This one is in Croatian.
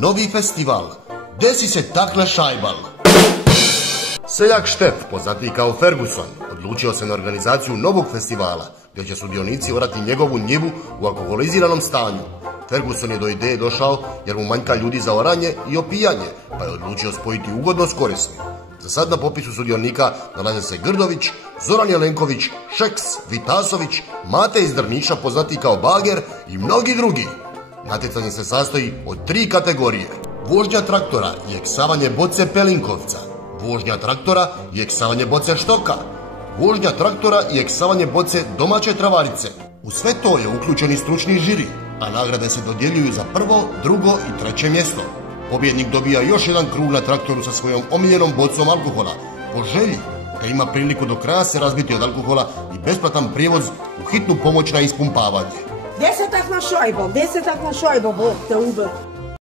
novi festival. Desi se takla šajbal. Seljak Štef, poznatiji kao Ferguson, odlučio se na organizaciju novog festivala, gdje će sudionici orati njegovu njivu u alkoholiziranom stanju. Ferguson je do ideje došao jer mu manjka ljudi za oranje i opijanje, pa je odlučio spojiti ugodno s korisnim. Za sad na popisu sudionika nalaze se Grdović, Zoran Jelenković, Šeks, Vitasović, Mate iz Drniša poznati kao Bager i mnogi drugi. Natjecanje se sastoji od 3 kategorije. Vožnja traktora i eksavanje boce Pelinkovca. Vožnja traktora i eksavanje boce Štoka. Vožnja traktora i eksavanje boce domaće Travarice. U sve to je uključeni stručni žiri, a nagrade se dodjeljuju za prvo, drugo i treće mjesto. Pobjednik dobija još jedan krug na traktoru sa svojom omiljenom bocom alkohola, po želji, te ima priliku do kraja se razbiti od alkohola i besplatan prijevoz u hitnu pomoć na ispumpavanje. Gdje se tak na šajbo, Bog te ube?